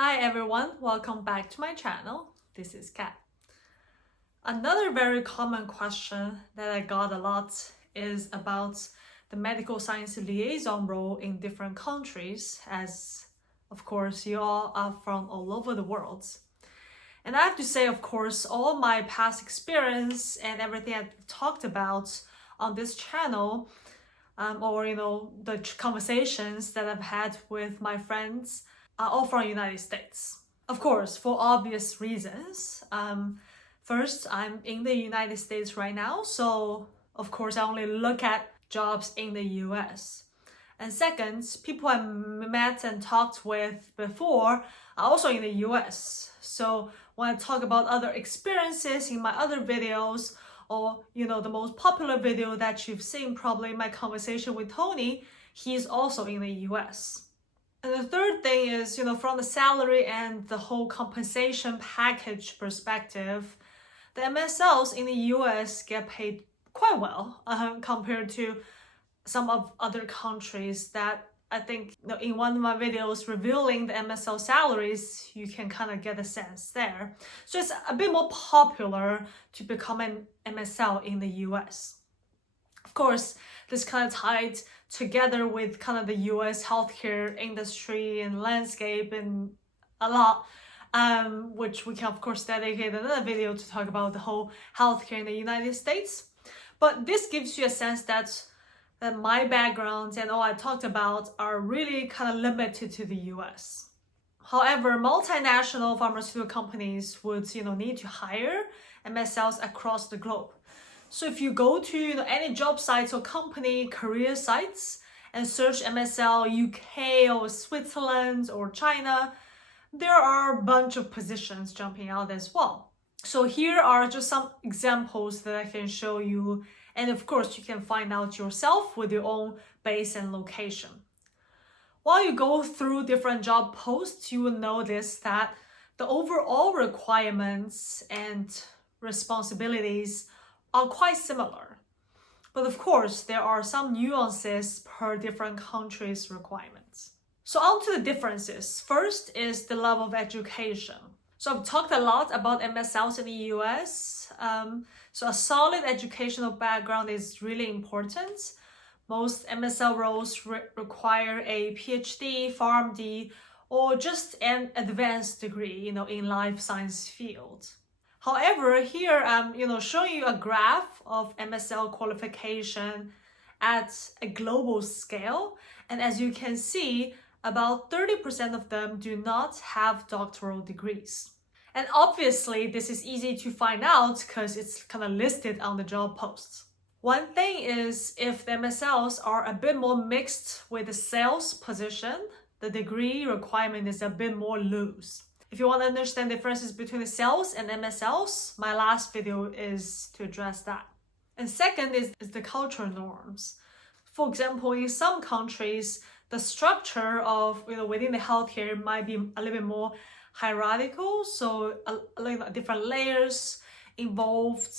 Hi everyone, welcome back to my channel. This is Kat. Another very common question that I got a lot is about the medical science liaison role in different countries, as of course you all are from all over the world. And I have to say, of course, all my past experience and everything I've talked about on this channel, or the conversations that I've had with my friends are all from the United States. Of course, for obvious reasons. First, I'm in the United States right now, so of course I only look at jobs in the US. And second, people I met and talked with before are also in the US. So when I talk about other experiences in my other videos, or the most popular video that you've seen, probably my conversation with Tony, he's also in the US. And the third thing is, from the salary and the whole compensation package perspective, the MSLs in the US get paid quite well compared to some of other countries that I think in one of my videos revealing the MSL salaries, you can kind of get a sense there. So it's a bit more popular to become an MSL in the US. Of course, this kind of tied together with kind of the US healthcare industry and landscape and a lot, which we can of course dedicate another video to talk about the whole healthcare in the United States. But this gives you a sense that my background and all I talked about are really kind of limited to the US. However, multinational pharmaceutical companies would need to hire MSLs across the globe. So if you go to any job sites or company career sites and search MSL UK or Switzerland or China, there are a bunch of positions jumping out as well. So here are just some examples that I can show you, and of course you can find out yourself with your own base and location. While you go through different job posts, you will notice that the overall requirements and responsibilities are quite similar. But of course, there are some nuances per different countries' requirements. So on to the differences. First is the level of education. So I've talked a lot about MSLs in the US. So a solid educational background is really important. Most MSL roles require a PhD, PharmD, or just an advanced degree, in life science field. However, here I'm, showing you a graph of MSL qualification at a global scale. And as you can see, about 30% of them do not have doctoral degrees. And obviously, this is easy to find out because it's kind of listed on the job posts. One thing is, if the MSLs are a bit more mixed with the sales position, the degree requirement is a bit more loose. If you want to understand the differences between the sales and MSLs, my last video is to address that. And second is the cultural norms. For example, in some countries, the structure of within the healthcare might be a little bit more hierarchical, so a little different layers involved.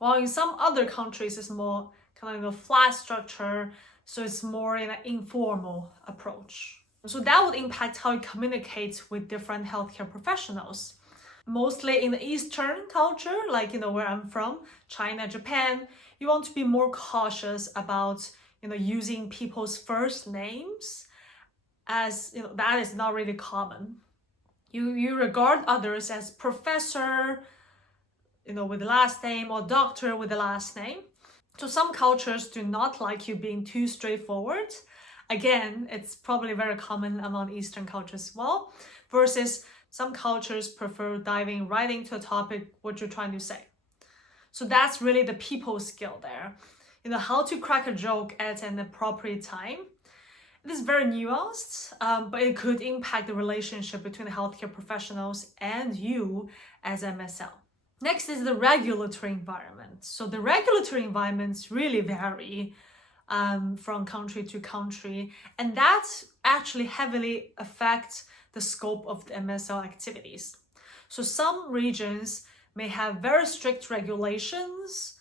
While in some other countries, it's more kind of a flat structure, so it's more in an informal approach. So that would impact how you communicate with different healthcare professionals. Mostly in the Eastern culture, like where I'm from, China, Japan, you want to be more cautious about using people's first names, as that is not really common. You regard others as professor, with the last name, or doctor with the last name. So some cultures do not like you being too straightforward. Again, it's probably very common among Eastern cultures as well, versus some cultures prefer diving right into a topic, what you're trying to say. So that's really the people skill there. How to crack a joke at an appropriate time. It is very nuanced, but it could impact the relationship between the healthcare professionals and you as MSL. Next is the regulatory environment. So the regulatory environments really vary from country to country, and that actually heavily affects the scope of the MSL activities. So some regions may have very strict regulations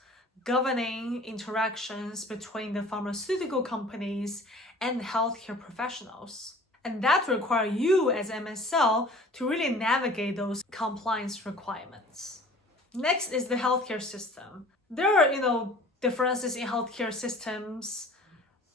governing interactions between the pharmaceutical companies and healthcare professionals. And that requires you as MSL to really navigate those compliance requirements. Next is the healthcare system. There are, differences in healthcare systems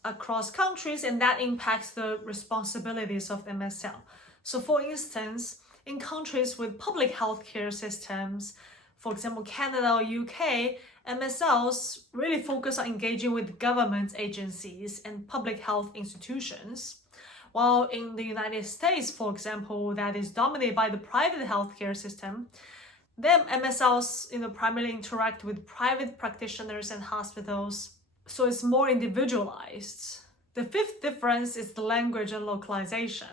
across countries, and that impacts the responsibilities of MSL. So for instance, in countries with public healthcare systems, for example, Canada or UK, MSLs really focus on engaging with government agencies and public health institutions. While in the United States, for example, that is dominated by the private healthcare system, then MSLs primarily interact with private practitioners and hospitals, so it's more individualized. The fifth difference is the language and localization.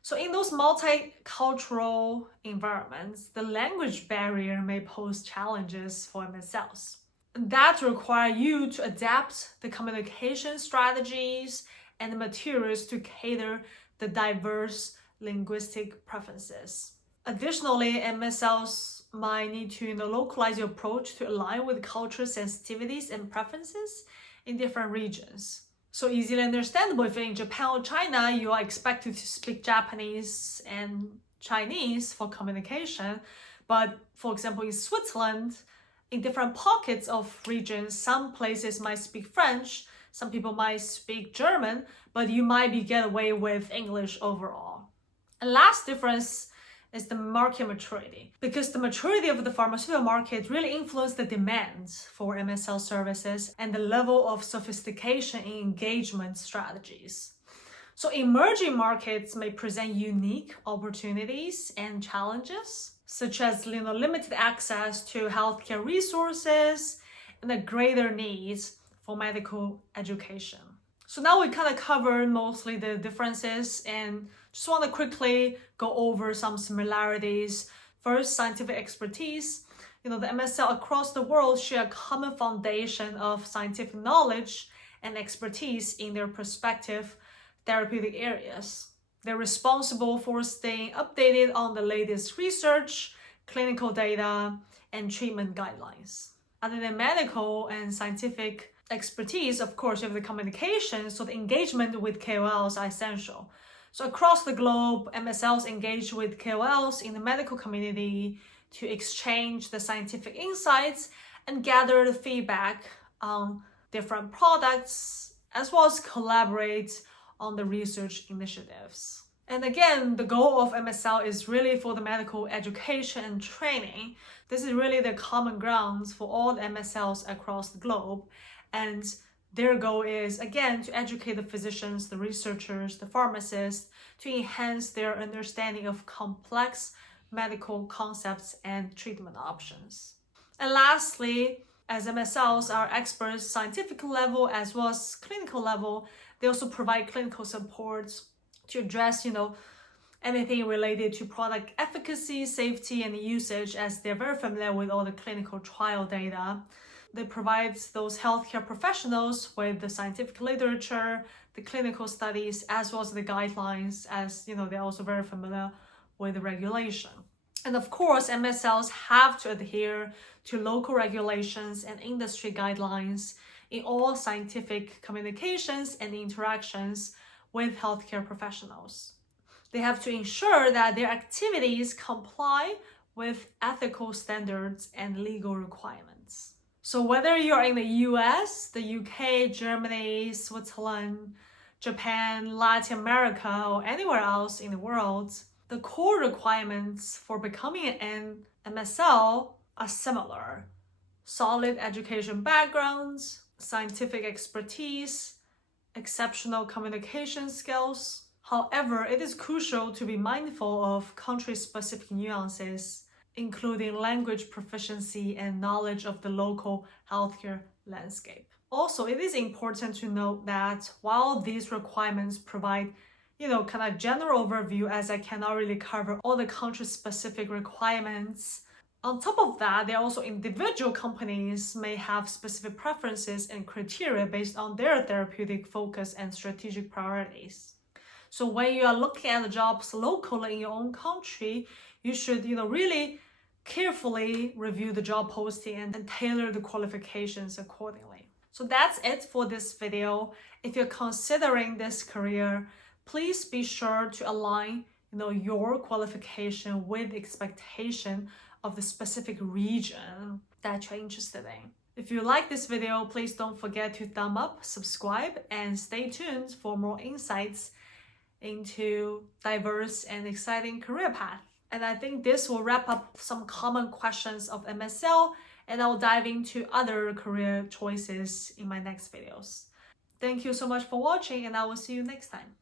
So in those multicultural environments, the language barrier may pose challenges for MSLs. That require you to adapt the communication strategies and the materials to cater the diverse linguistic preferences. Additionally, MSLs might need to localize your approach to align with cultural sensitivities and preferences in different regions. So easily understandable, if you're in Japan or China, you are expected to speak Japanese and Chinese for communication. But for example, in Switzerland, in different pockets of regions, some places might speak French, some people might speak German, but you might get away with English overall. And last difference is the market maturity, because the maturity of the pharmaceutical market really influences the demand for MSL services and the level of sophistication in engagement strategies. So emerging markets may present unique opportunities and challenges, such as limited access to healthcare resources and a greater needs for medical education. So now we kind of covered mostly the differences, and just want to quickly go over some similarities. First, scientific expertise. The MSL across the world share a common foundation of scientific knowledge and expertise in their respective therapeutic areas. They're responsible for staying updated on the latest research, clinical data, and treatment guidelines. Other than medical and scientific expertise, of course, you have the communication, so the engagement with KOLs are essential. So across the globe, MSLs engage with KOLs in the medical community to exchange the scientific insights and gather the feedback on different products, as well as collaborate on the research initiatives. And again, the goal of MSL is really for the medical education and training. This is really the common grounds for all the MSLs across the globe. And their goal is, again, to educate the physicians, the researchers, the pharmacists, to enhance their understanding of complex medical concepts and treatment options. And lastly, as MSLs are experts scientific level as well as clinical level, they also provide clinical support to address, anything related to product efficacy, safety, and usage, as they're very familiar with all the clinical trial data. They provide those healthcare professionals with the scientific literature, the clinical studies, as well as the guidelines, as they're also very familiar with the regulation. And of course, MSLs have to adhere to local regulations and industry guidelines in all scientific communications and interactions with healthcare professionals. They have to ensure that their activities comply with ethical standards and legal requirements. So whether you're in the US, the UK, Germany, Switzerland, Japan, Latin America, or anywhere else in the world, the core requirements for becoming an MSL are similar. Solid education backgrounds, scientific expertise, exceptional communication skills. However, it is crucial to be mindful of country-specific nuances, including language proficiency and knowledge of the local healthcare landscape. Also, it is important to note that while these requirements provide kind of general overview, as I cannot really cover all the country-specific requirements, on top of that, there are also individual companies may have specific preferences and criteria based on their therapeutic focus and strategic priorities. So when you are looking at the jobs locally in your own country, you should really carefully review the job posting and tailor the qualifications accordingly. So that's it for this video. If you're considering this career, please be sure to align your qualification with expectation of the specific region that you're interested in. If you like this video, please don't forget to thumb up, subscribe, and stay tuned for more insights into diverse and exciting career path. And I think this will wrap up some common questions of MSL, and I'll dive into other career choices in my next videos. Thank you so much for watching, and I will see you next time.